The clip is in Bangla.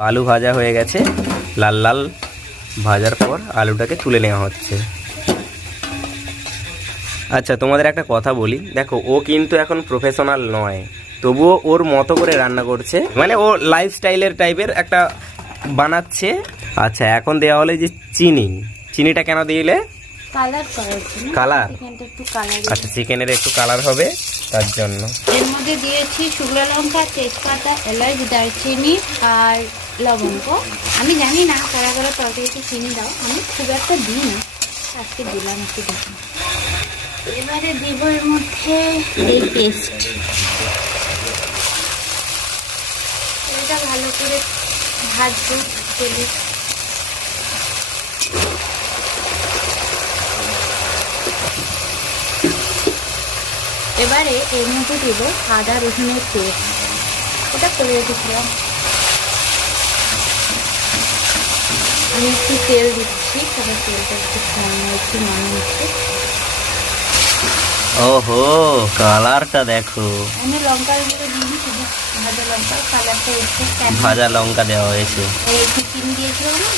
আলু ভাজা হয়ে গেছে, লাল লাল ভাজার পর আলুটাকে তুলে নেওয়া হচ্ছে। আচ্ছা, তোমাদের একটা কথা বলি, দেখো ও কিন্তু এখন প্রফেশনাল নয়, তবুও ওর মতো করে রান্না করছে, মানে ও লাইফস্টাইলের টাইপের একটা বানাচ্ছে। আচ্ছা, এখন দেওয়া হলে যে চিনিটা কেন দিলে? কালার করার জন্য। কালার? চিকেনটা একটু কালার। আচ্ছা, চিকেনের একটু কালার হবে তার জন্য। এর মধ্যে দিয়েছি শুকনো লঙ্কা, তেজপাতা, এলাচ, দারচিনি আর লবঙ্গ। আমি জানি না কারা কারা তরকারিতে চিনি দাও, আমি খুব একটা দিই না, আজকে দিলাম একটু দেখুন। এবারে দিব এর মধ্যে এই পেস্ট, এটা ভালো করে ভাজবো তেলে। এবারে এর মধ্যে দিব আদা রসুনের পেস্ট, ওটা করে রেখেছিলাম। আমি একটু তেল দিচ্ছি, তবে তেলটা একটু মনে হচ্ছে। ওহো, কালারটা দেখো। আমি লঙ্কার গুঁড়ো দিই, শুধু ভাজা লঙ্কার কালারটা এসছে। ভাজা লঙ্কা দেওয়া হয়েছে। এই একটু চিনি দিয়েছিলাম না,